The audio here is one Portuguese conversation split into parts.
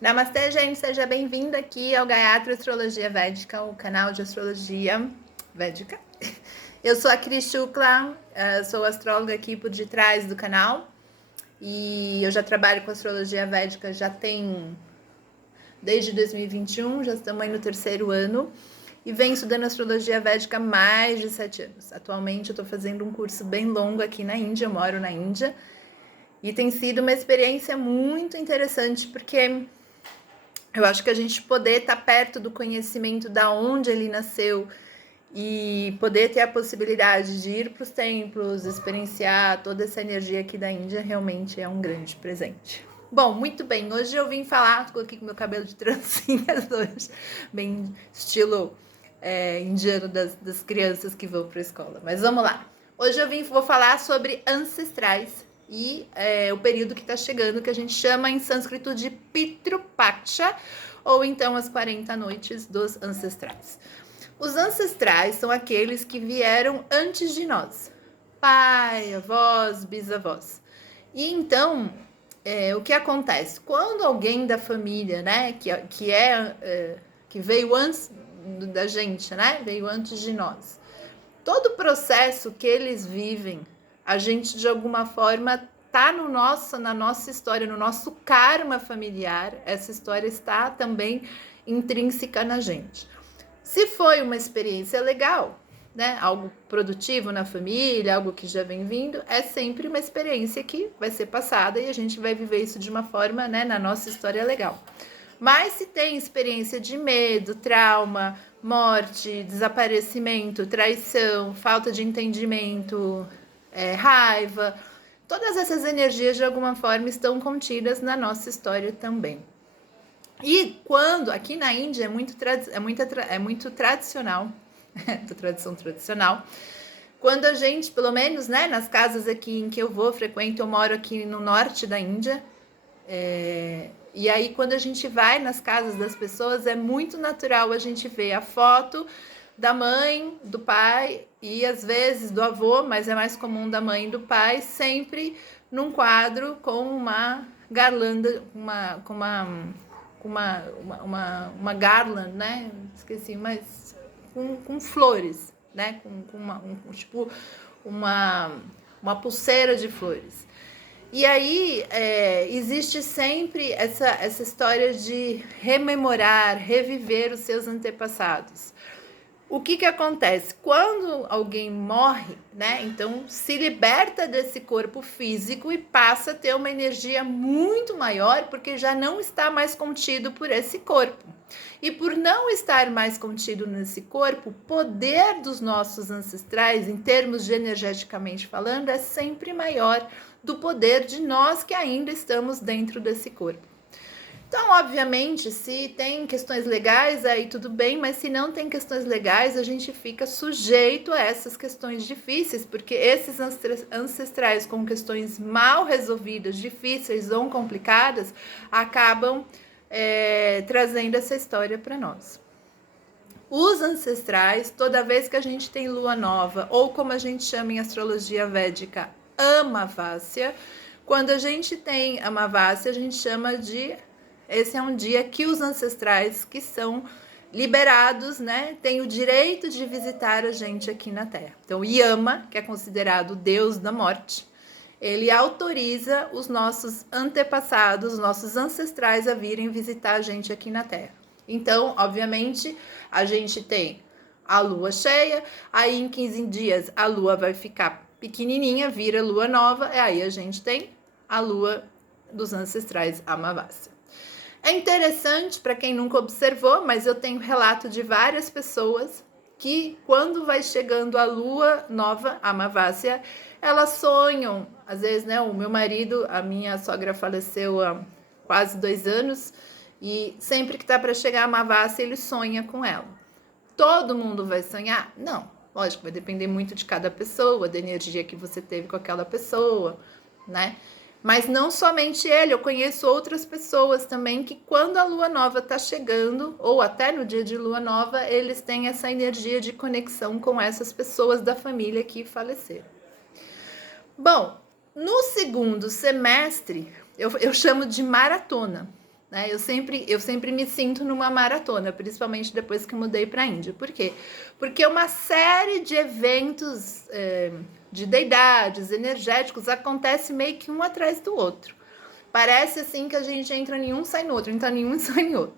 Namastê, gente, seja bem-vindo aqui ao Gayatri Astrologia Védica, o canal de astrologia védica. Eu sou a Cris Shukla, sou astróloga aqui por detrás do canal e eu já trabalho com astrologia védica desde 2021, já estamos aí no terceiro ano e venho estudando astrologia védica há mais de 7 anos. Atualmente eu estou fazendo um curso bem longo aqui na Índia, eu moro na Índia e tem sido uma experiência muito interessante porque eu acho que a gente poder estar perto do conhecimento da onde ele nasceu e poder ter a possibilidade de ir para os templos, experienciar toda essa energia aqui da Índia, realmente é um grande presente. Bom, muito bem, hoje eu vim falar, estou aqui com meu cabelo de trancinhas hoje, bem estilo indiano das crianças que vão para a escola. Mas vamos lá, hoje vou falar sobre ancestrais e o período que está chegando, que a gente chama em sânscrito de Pitru Paksha, ou então as 40 noites dos ancestrais. Os ancestrais são aqueles que vieram antes de nós, pai, avós, bisavós. E então, o que acontece? Quando alguém da família, né, que veio antes da gente, né, veio antes de nós, todo o processo que eles vivem, a gente de alguma forma tá na nossa história, no nosso karma familiar. Essa história está também intrínseca na gente. Se foi uma experiência legal, né, algo produtivo na família, algo que já vem vindo, é sempre uma experiência que vai ser passada e a gente vai viver isso de uma forma, né, na nossa história legal. Mas se tem experiência de medo, trauma, morte, desaparecimento, traição, falta de entendimento, raiva, todas essas energias de alguma forma estão contidas na nossa história também. E quando, aqui na Índia é muito tradicional, da tradição tradicional, quando a gente, pelo menos, né, nas casas aqui em que eu frequento, eu moro aqui no norte da Índia, e aí quando a gente vai nas casas das pessoas, é muito natural a gente ver a foto da mãe, do pai e às vezes do avô, mas é mais comum da mãe e do pai, sempre num quadro com uma garlanda, uma garland, né? Esqueci, mas com flores, né? Tipo uma pulseira de flores. E aí existe sempre essa história de rememorar, reviver os seus antepassados. O que acontece? Quando alguém morre, né? Então se liberta desse corpo físico e passa a ter uma energia muito maior, porque já não está mais contido por esse corpo. E por não estar mais contido nesse corpo, o poder dos nossos ancestrais, em termos de energeticamente falando, é sempre maior do poder de nós que ainda estamos dentro desse corpo. Então, obviamente, se tem questões legais, aí tudo bem, mas se não tem questões legais, a gente fica sujeito a essas questões difíceis, porque esses ancestrais com questões mal resolvidas, difíceis ou complicadas, acabam trazendo essa história para nós. Os ancestrais, toda vez que a gente tem lua nova, ou como a gente chama em astrologia védica, Amavasya, quando a gente tem Amavasya, a gente chama de... Esse é um dia que os ancestrais que são liberados, né, têm o direito de visitar a gente aqui na Terra. Então, Yama, que é considerado o deus da morte, ele autoriza os nossos antepassados, os nossos ancestrais a virem visitar a gente aqui na Terra. Então, obviamente, a gente tem a lua cheia, aí em 15 dias a lua vai ficar pequenininha, vira lua nova, e aí a gente tem a lua dos ancestrais Amavasya. É interessante para quem nunca observou, mas eu tenho relato de várias pessoas que quando vai chegando a lua nova, a Amavasya, elas sonham. Às vezes, né, o meu marido, a minha sogra faleceu há quase 2 anos, e sempre que tá para chegar a Amavasya, ele sonha com ela. Todo mundo vai sonhar? Não. Lógico, vai depender muito de cada pessoa, da energia que você teve com aquela pessoa, né? Mas não somente ele, eu conheço outras pessoas também que quando a lua nova está chegando, ou até no dia de lua nova, eles têm essa energia de conexão com essas pessoas da família que faleceram. Bom, no segundo semestre, eu chamo de maratona. né? Eu sempre me sinto numa maratona, principalmente depois que mudei para a Índia. Por quê? Porque uma série de eventos de deidades energéticos acontece meio que um atrás do outro. Parece assim que a gente entra em um, sai no outro, entra em um e sai no outro.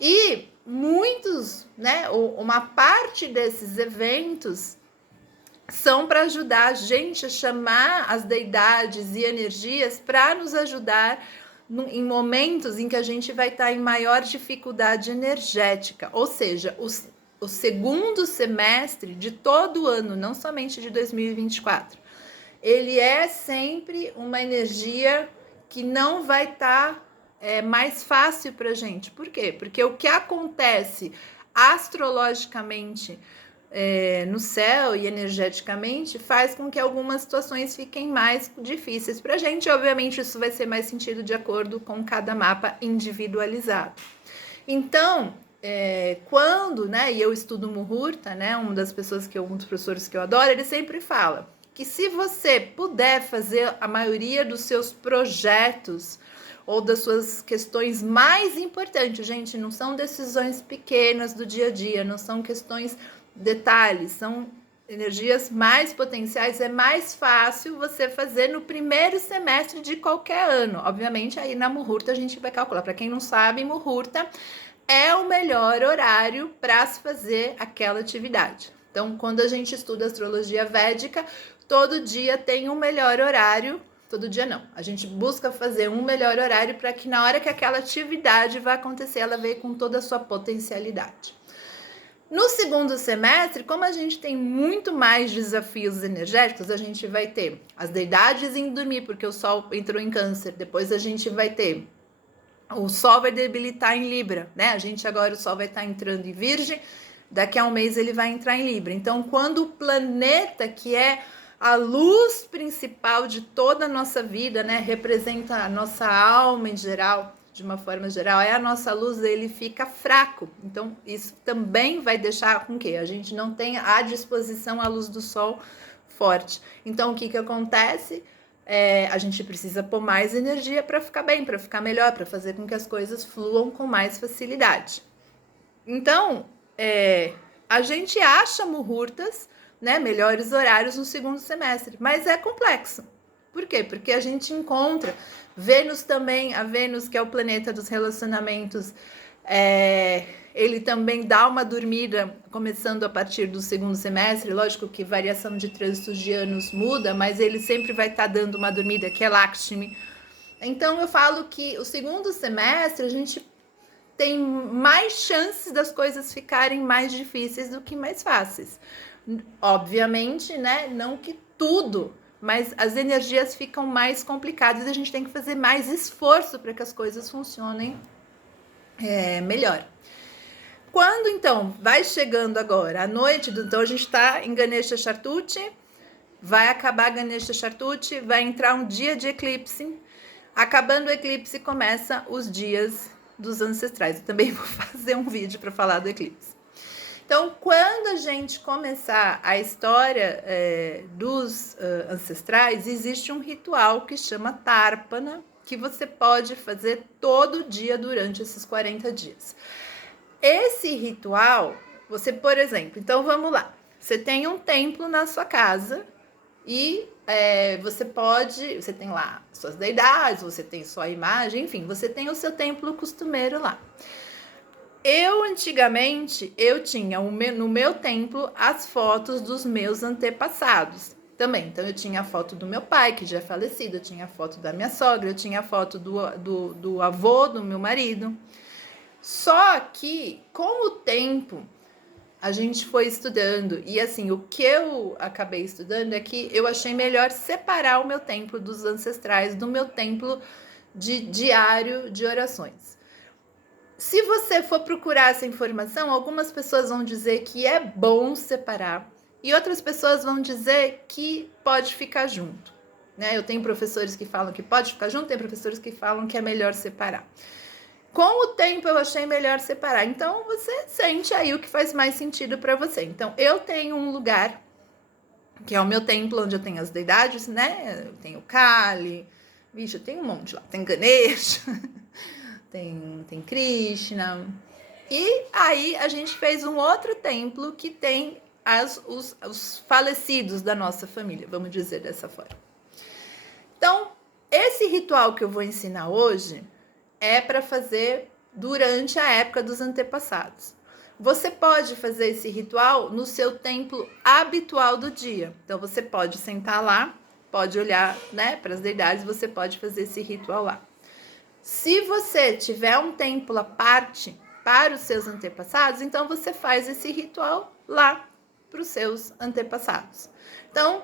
E muitos, né, uma parte desses eventos são para ajudar a gente a chamar as deidades e energias para nos ajudar em momentos em que a gente vai estar em maior dificuldade energética, ou seja, o segundo semestre de todo o ano, não somente de 2024, ele é sempre uma energia que não vai estar mais fácil para a gente. Por quê? Porque o que acontece astrologicamente no céu e energeticamente faz com que algumas situações fiquem mais difíceis para a gente. Obviamente, isso vai ser mais sentido de acordo com cada mapa individualizado. Então, quando, né, e eu estudo Muhurta, né, um dos professores que eu adoro, ele sempre fala que se você puder fazer a maioria dos seus projetos ou das suas questões mais importantes, gente, não são decisões pequenas do dia a dia, não são questões detalhes, são energias mais potenciais, é mais fácil você fazer no primeiro semestre de qualquer ano. Obviamente, aí na Muhurta a gente vai calcular. Para quem não sabe, Muhurta é o melhor horário para se fazer aquela atividade. Então, quando a gente estuda astrologia védica, todo dia tem um melhor horário. Todo dia não. A gente busca fazer um melhor horário para que na hora que aquela atividade vai acontecer, ela venha com toda a sua potencialidade. No segundo semestre, como a gente tem muito mais desafios energéticos, a gente vai ter as deidades indo dormir, porque o Sol entrou em Câncer. Depois a gente vai ter o Sol vai debilitar em Libra, né? A gente agora, o Sol vai estar entrando em Virgem, daqui a um mês ele vai entrar em Libra. Então, quando o planeta, que é a luz principal de toda a nossa vida, né, representa a nossa alma em geral, de uma forma geral, é a nossa luz, ele fica fraco. Então, isso também vai deixar com que a gente não tenha à disposição a luz do Sol forte. Então, o que acontece? A gente precisa pôr mais energia para ficar bem, para ficar melhor, para fazer com que as coisas fluam com mais facilidade. Então, a gente acha muhurtas, né, melhores horários no segundo semestre, mas é complexo. Por quê? Porque a gente encontra Vênus também, a Vênus, que é o planeta dos relacionamentos, ele também dá uma dormida começando a partir do segundo semestre. Lógico que variação de trânsitos de anos muda, mas ele sempre vai estar dando uma dormida, que é Lakshmi. Então eu falo que o segundo semestre a gente tem mais chances das coisas ficarem mais difíceis do que mais fáceis. Obviamente, né? Não que tudo, mas as energias ficam mais complicadas e a gente tem que fazer mais esforço para que as coisas funcionem melhor. Quando, então, vai chegando agora a noite, então a gente está em Ganesha Chaturthi, vai acabar Ganesha Chaturthi, vai entrar um dia de eclipse. Acabando o eclipse, começa os dias dos ancestrais. Eu também vou fazer um vídeo para falar do eclipse. Então, quando a gente começar a história dos ancestrais, existe um ritual que chama Tarpana, que você pode fazer todo dia durante esses 40 dias. Esse ritual, você, por exemplo, então vamos lá. Você tem um templo na sua casa e você tem lá suas deidades, você tem sua imagem, enfim, você tem o seu templo costumeiro lá. Antigamente, eu tinha no meu templo as fotos dos meus antepassados também. Então, eu tinha a foto do meu pai, que já é falecido, eu tinha a foto da minha sogra, eu tinha a foto do avô do meu marido. Só que, com o tempo, a gente foi estudando. E, assim, o que eu acabei estudando é que eu achei melhor separar o meu templo dos ancestrais do meu templo de diário de orações. Se você for procurar essa informação, algumas pessoas vão dizer que é bom separar e outras pessoas vão dizer que pode ficar junto, né? Eu tenho professores que falam que pode ficar junto, tem professores que falam que é melhor separar. Com o tempo eu achei melhor separar, então você sente aí o que faz mais sentido para você. Então eu tenho um lugar que é o meu templo, onde eu tenho as deidades, né? Eu tenho Kali, eu tenho um monte lá, tem Ganesha. tem Krishna. E aí a gente fez um outro templo que tem os falecidos da nossa família, vamos dizer dessa forma. Então, esse ritual que eu vou ensinar hoje é para fazer durante a época dos antepassados. Você pode fazer esse ritual no seu templo habitual do dia. Então, você pode sentar lá, pode olhar, né, para as deidades, você pode fazer esse ritual lá. Se você tiver um templo à parte para os seus antepassados, então você faz esse ritual lá para os seus antepassados. Então,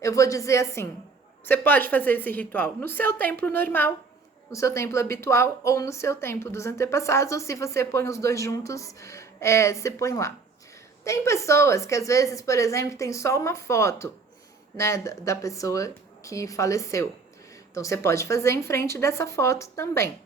eu vou dizer assim, você pode fazer esse ritual no seu templo normal, no seu templo habitual ou no seu templo dos antepassados, ou se você põe os dois juntos, você põe lá. Tem pessoas que às vezes, por exemplo, tem só uma foto, né, da pessoa que faleceu. Então, você pode fazer em frente dessa foto também.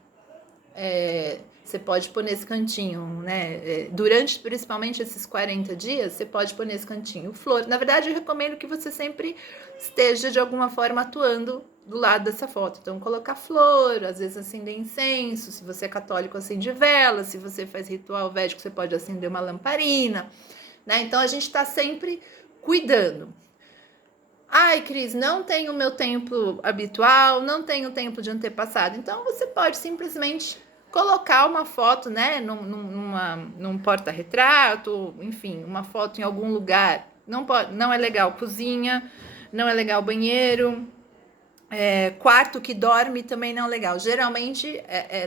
Você pode pôr nesse cantinho, né? Durante, principalmente, esses 40 dias, você pode pôr nesse cantinho flor. Na verdade, eu recomendo que você sempre esteja, de alguma forma, atuando do lado dessa foto. Então, colocar flor, às vezes acender incenso. Se você é católico, acende vela. Se você faz ritual védico, você pode acender uma lamparina, né? Então, a gente está sempre cuidando. Ai, Cris, não tenho o meu templo habitual, não tenho o templo de antepassado. Então, você pode simplesmente colocar uma foto, né, num porta-retrato, enfim, uma foto em algum lugar. Não é legal cozinha, não é legal banheiro, quarto que dorme também não é legal. Geralmente,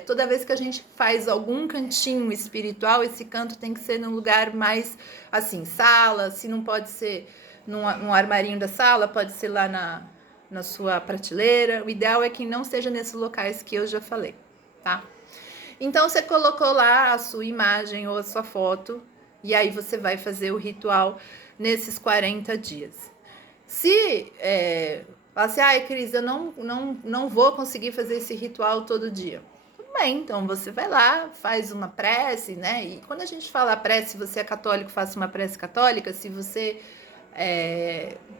toda vez que a gente faz algum cantinho espiritual, esse canto tem que ser num lugar mais, assim, sala, se não pode ser num armarinho da sala, pode ser lá na sua prateleira. O ideal é que não seja nesses locais que eu já falei, tá? Então, você colocou lá a sua imagem ou a sua foto, e aí você vai fazer o ritual nesses 40 dias. Se fala assim, ai, Cris, eu não vou conseguir fazer esse ritual todo dia. Tudo bem, então você vai lá, faz uma prece, né? E quando a gente fala prece, se você é católico, faça uma prece católica. Se você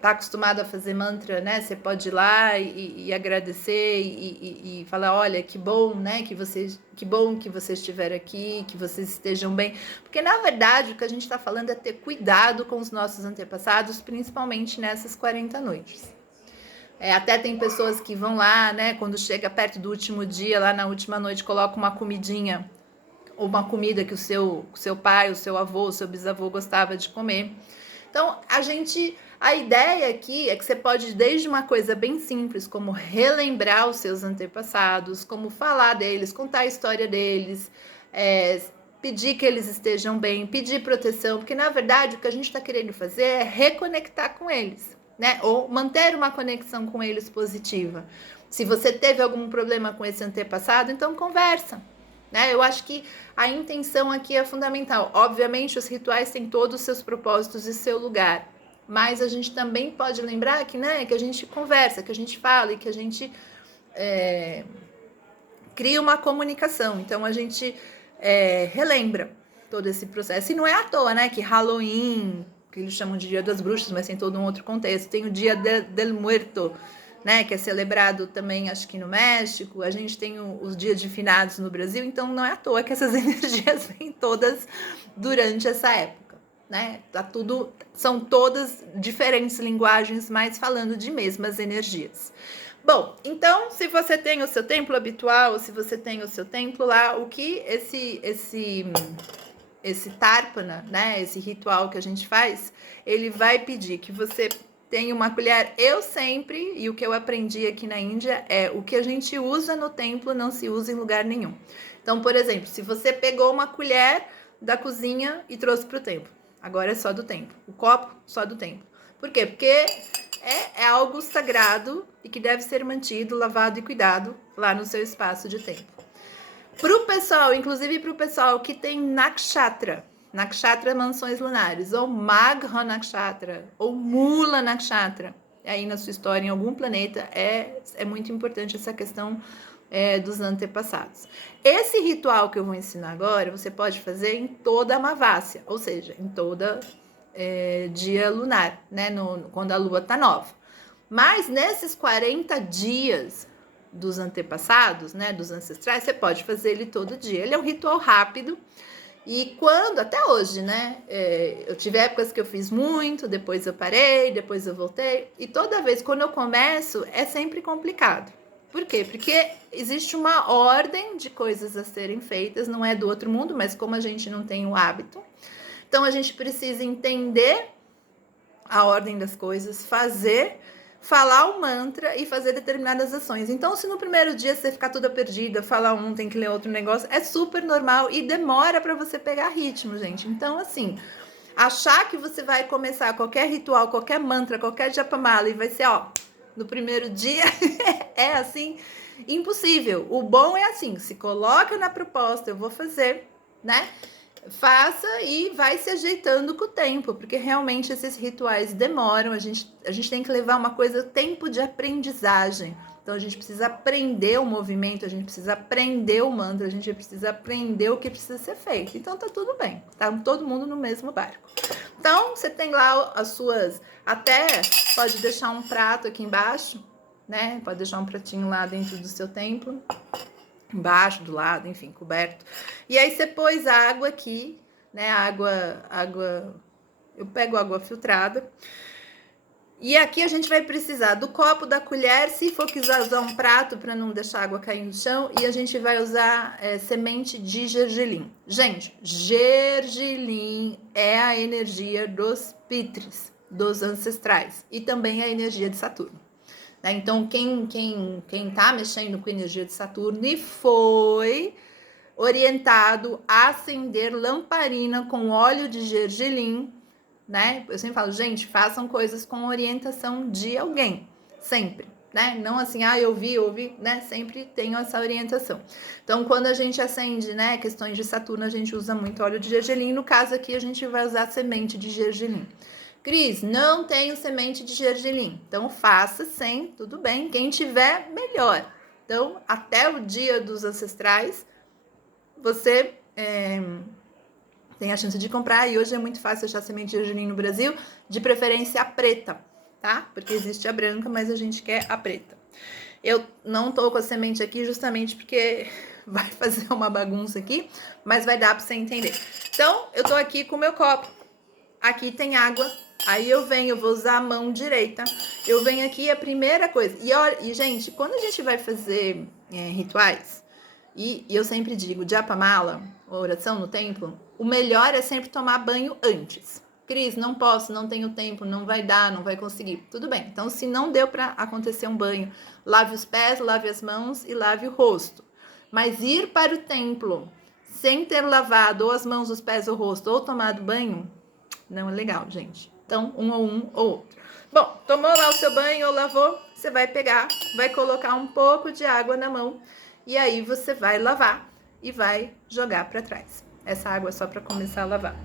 tá acostumado a fazer mantra, né? Você pode ir lá e agradecer e falar, olha, que bom, né? Que bom que vocês estiveram aqui, que vocês estejam bem. Porque, na verdade, o que a gente está falando é ter cuidado com os nossos antepassados, principalmente nessas 40 noites. Até tem pessoas que vão lá, né? Quando chega perto do último dia, lá na última noite, coloca uma comidinha ou uma comida que o seu pai, o seu avô, o seu bisavô gostava de comer. Então, a ideia aqui é que você pode, desde uma coisa bem simples, como relembrar os seus antepassados, como falar deles, contar a história deles, pedir que eles estejam bem, pedir proteção, porque, na verdade, o que a gente está querendo fazer é reconectar com eles, né? Ou manter uma conexão com eles positiva. Se você teve algum problema com esse antepassado, então conversa. Né? Eu acho que a intenção aqui é fundamental. Obviamente, os rituais têm todos os seus propósitos e seu lugar, mas a gente também pode lembrar que, né, que a gente conversa, que a gente fala e que a gente cria uma comunicação. Então, a gente relembra todo esse processo. E não é à toa, né, que Halloween, que eles chamam de Dia das Bruxas, mas tem todo um outro contexto. Tem o Dia del Muerto, né, que é celebrado também, acho que no México. A gente tem os dias de finados no Brasil, então não é à toa que essas energias vêm todas durante essa época, né? São todas diferentes linguagens, mas falando de mesmas energias. Bom, então, se você tem o seu templo habitual, se você tem o seu templo lá, o que esse Tarpana, né, esse ritual que a gente faz, ele vai pedir que você tem uma colher. Eu sempre, e o que eu aprendi aqui na Índia é o que a gente usa no templo não se usa em lugar nenhum. Então, por exemplo, se você pegou uma colher da cozinha e trouxe para o templo, agora é só do templo. O copo, só do templo. Por quê? Porque é algo sagrado e que deve ser mantido, lavado e cuidado lá no seu espaço de templo. Para o pessoal, inclusive para o pessoal que tem nakshatra mansões lunares, ou Magha Nakshatra, ou Mula Nakshatra, aí na sua história, em algum planeta, é muito importante essa questão dos antepassados. Esse ritual que eu vou ensinar agora, você pode fazer em toda a Amavasya, ou seja, em toda dia lunar, né, quando a lua está nova. Mas nesses 40 dias, dos antepassados, né, dos ancestrais, você pode fazer ele todo dia. Ele é um ritual rápido. E quando, até hoje, né? Eu tive épocas que eu fiz muito, depois eu parei, depois eu voltei. E toda vez, quando eu começo, é sempre complicado. Por quê? Porque existe uma ordem de coisas a serem feitas, não é do outro mundo, mas como a gente não tem o hábito, então a gente precisa entender a ordem das coisas, falar o mantra e fazer determinadas ações. Então, se no primeiro dia você ficar toda perdida, falar um, tem que ler outro negócio, é super normal e demora para você pegar ritmo, gente. Então, assim, achar que você vai começar qualquer ritual, qualquer mantra, qualquer japamala e vai ser, ó, no primeiro dia, é assim, impossível. O bom é assim, se coloca na proposta, eu vou fazer, né? Faça e vai se ajeitando com o tempo, porque realmente esses rituais demoram, a gente tem que levar uma coisa, tempo de aprendizagem. Então a gente precisa aprender o movimento, a gente precisa aprender o mantra, a gente precisa aprender o que precisa ser feito. Então tá tudo bem, tá todo mundo no mesmo barco. Então você tem lá as suas, até pode deixar um prato aqui embaixo, né? Pode deixar um pratinho lá dentro do seu templo. Embaixo, do lado, enfim, coberto. E aí você pôs a água aqui, né? Água, eu pego água filtrada. E aqui a gente vai precisar do copo, da colher, se for quiser usar um prato para não deixar a água cair no chão. E a gente vai usar semente de gergelim. Gente, gergelim é a energia dos pitres, dos ancestrais. E também a energia de Saturno. Então, quem tá mexendo com energia de Saturno e foi orientado a acender lamparina com óleo de gergelim, né? Eu sempre falo, gente, façam coisas com orientação de alguém, sempre, né? Não assim, eu ouvi, né? Sempre tenho essa orientação. Então, quando a gente acende, né, questões de Saturno, a gente usa muito óleo de gergelim. No caso aqui, a gente vai usar semente de gergelim. Cris, não tenho semente de gergelim. Então, faça sem, tudo bem. Quem tiver, melhor. Então, até o dia dos ancestrais, você tem a chance de comprar. E hoje é muito fácil achar semente de gergelim no Brasil, de preferência a preta, tá? Porque existe a branca, mas a gente quer a preta. Eu não tô com a semente aqui justamente porque vai fazer uma bagunça aqui, mas vai dar para você entender. Então, eu tô aqui com o meu copo. Aqui tem água. Aí eu vou usar a mão direita. Eu venho aqui, a primeira coisa. E gente, quando a gente vai fazer rituais, e eu sempre digo, japamala, oração no templo, o melhor é sempre tomar banho antes. Cris, não posso, não tenho tempo, não vai dar, não vai conseguir. Tudo bem. Então, se não deu para acontecer um banho, lave os pés, lave as mãos e lave o rosto. Mas ir para o templo sem ter lavado ou as mãos, os pés, o rosto ou tomado banho, não é legal, gente. Então, um ou outro. Bom, tomou lá o seu banho ou lavou, você vai pegar, vai colocar um pouco de água na mão e aí você vai lavar e vai jogar para trás. Essa água é só para começar a lavar.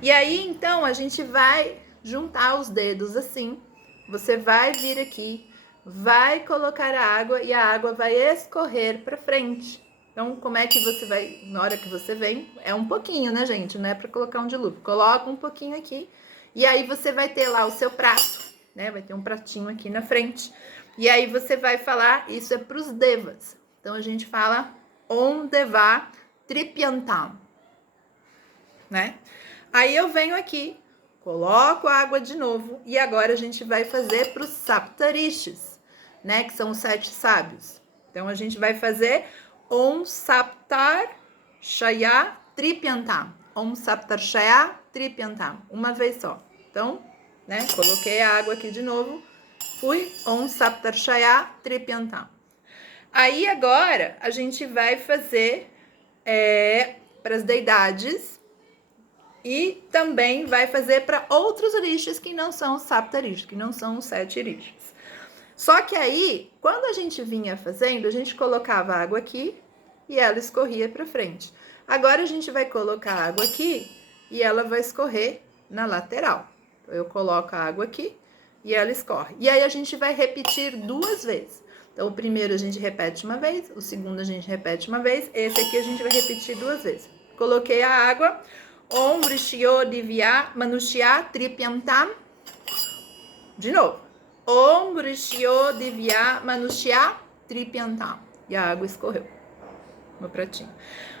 E aí, então, a gente vai juntar os dedos assim. Você vai vir aqui, vai colocar a água e a água vai escorrer para frente. Então, como é que você vai, na hora que você vem, é um pouquinho, né, gente? Não é para colocar um dilúvio. Coloca um pouquinho aqui e aí você vai ter lá o seu prato, né? Vai ter um pratinho aqui na frente. E aí você vai falar, isso é para os devas. Então, a gente fala Om Deva Tripyantam, né? Aí eu venho aqui, coloco a água de novo e agora a gente vai fazer para os Saptarishis, né? Que são os 7 sábios. Então, a gente vai fazer Om Saptar Shaya Tripyantam. Om Saptar Shaya Tripyantam. Uma vez só. Então, né? Coloquei a água aqui de novo. Fui. Om Saptar Shaya Tripyantam. Aí agora a gente vai fazer para as deidades e também vai fazer para outros rishis que não são os Saptarishis, que não são os 7 rishis. Só que aí, quando a gente vinha fazendo, a gente colocava a água aqui e ela escorria para frente. Agora a gente vai colocar a água aqui e ela vai escorrer na lateral. Então, eu coloco a água aqui e ela escorre. E aí a gente vai repetir 2 vezes. Então, o primeiro a gente repete uma vez, o segundo a gente repete uma vez, esse aqui a gente vai repetir 2 vezes. Coloquei a água. Om Vrishyo Divya Manushya Tripyantam. De novo. Om Vrishyo Divya Manushya tripiantam. E a água escorreu no pratinho.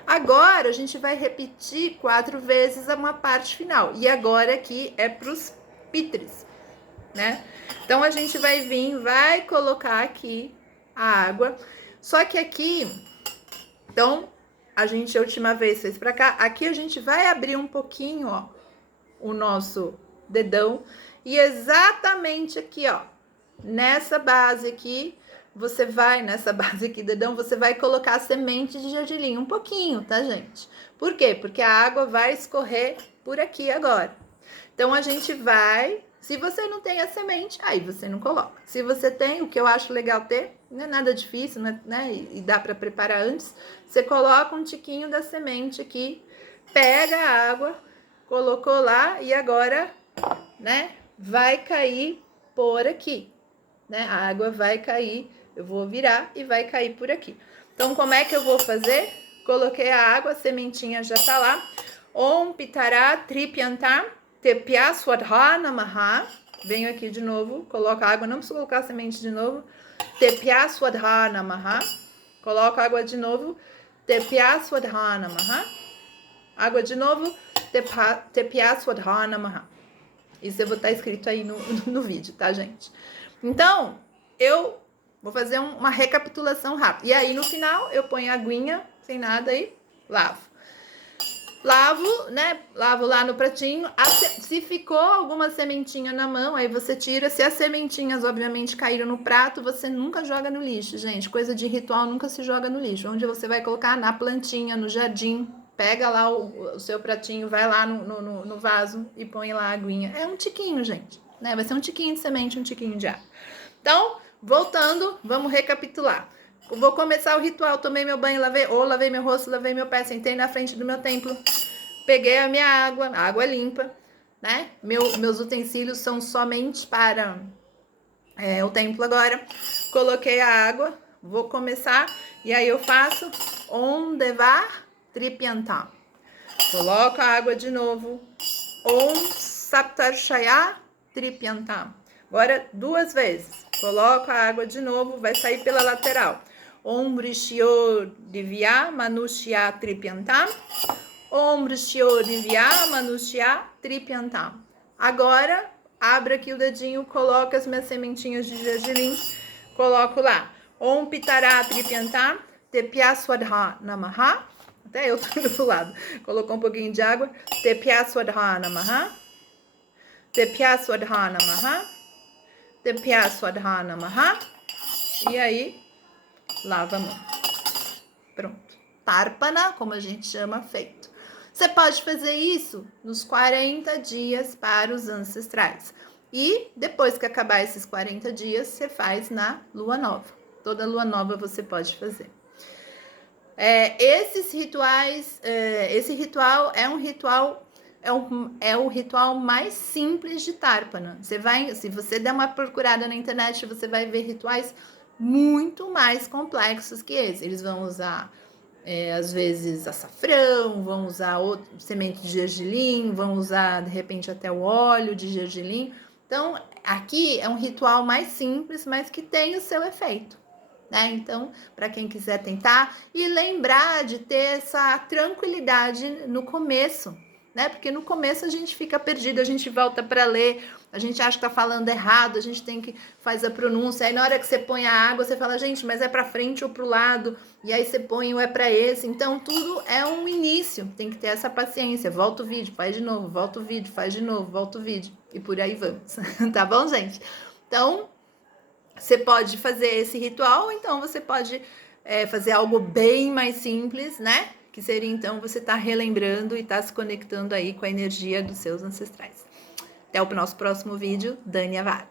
Agora, a gente vai repetir 4 vezes uma parte final. E agora aqui é para os pitres, né? Então, a gente vai vir, vai colocar aqui a água. Só que aqui, então, a última vez fez para cá. Aqui a gente vai abrir um pouquinho, ó, o nosso dedão. E exatamente aqui, ó, nessa base aqui, nessa base aqui, dedão, você vai colocar a semente de gergelim, um pouquinho, tá, gente? Por quê? Porque a água vai escorrer por aqui agora. Então, a gente vai, se você não tem a semente, aí você não coloca. Se você tem, o que eu acho legal ter, não é nada difícil, né? E dá para preparar antes, você coloca um tiquinho da semente aqui, pega a água, colocou lá e agora, né, vai cair por aqui, né? A água vai cair. Eu vou virar e vai cair por aqui. Então, como é que eu vou fazer? Coloquei a água, a sementinha já tá lá. Om pitará tripiantam tepia swadha namaha. Venho aqui de novo, coloco a água, não preciso colocar a semente de novo. Tepia swadha namaha. Coloco a água de novo. Tepia swadha namaha. Água de novo. Tepia swadha namaha. Isso eu vou estar escrito aí no vídeo, tá, gente? Então, eu vou fazer uma recapitulação rápida. E aí, no final, eu ponho a aguinha, sem nada aí, lavo. Lavo, né? Lavo lá no pratinho. Se ficou alguma sementinha na mão, aí você tira. Se as sementinhas, obviamente, caíram no prato, você nunca joga no lixo, gente. Coisa de ritual nunca se joga no lixo. Onde você vai colocar? Na plantinha, no jardim. Pega lá o seu pratinho, vai lá no vaso e põe lá a aguinha. É um tiquinho, gente, né? Vai ser um tiquinho de semente, um tiquinho de água. Então, voltando, vamos recapitular. Vou começar o ritual. Tomei meu banho, lavei meu rosto, lavei meu pé, sentei na frente do meu templo. Peguei a minha água limpa, né? Meus utensílios são somente para o templo agora. Coloquei a água, vou começar. E aí eu faço Om Devar Tripiantam. Coloco a água de novo. Om Saptarshaya Tripiantam. Agora 2 vezes. Coloco a água de novo, vai sair pela lateral. Om Rishyo Divya Manushya Tripiantam. Om Rishyo Divya Manushya Tripiantam. Agora, abre aqui o dedinho, coloco as minhas sementinhas de gergelim, coloco lá. Om Pitará Tripiantam Tepia Swadha Namaha. Até eu tô do lado. Colocou um pouquinho de água. Tepia Swadha Namaha. Tepia Swadha Namaha. Tepia Swadha Namaha. E aí, lava a mão. Pronto. Tarpana, como a gente chama, feito. Você pode fazer isso nos 40 dias para os ancestrais. E depois que acabar esses 40 dias, você faz na lua nova. Toda lua nova você pode fazer. Esses rituais, esse ritual é um ritual, é o ritual mais simples de Tarpana. Se você der uma procurada na internet, você vai ver rituais muito mais complexos que esse. Eles vão usar, às vezes, açafrão, vão usar semente de gergelim, vão usar, de repente, até o óleo de gergelim. Então, aqui é um ritual mais simples, mas que tem o seu efeito, né? Então, para quem quiser tentar, e lembrar de ter essa tranquilidade no começo, né? Porque no começo a gente fica perdido, a gente volta para ler, a gente acha que tá falando errado, a gente tem que fazer a pronúncia, aí na hora que você põe a água, você fala, gente, mas é para frente ou pro lado, e aí você põe o é para esse, então tudo é um início, tem que ter essa paciência, volta o vídeo, faz de novo, volta o vídeo, faz de novo, volta o vídeo, e por aí vamos, tá bom, gente? Então, você pode fazer esse ritual, ou então você pode fazer algo bem mais simples, né? Que seria, então, você tá relembrando e tá se conectando aí com a energia dos seus ancestrais. Até o nosso próximo vídeo, Dani Avad.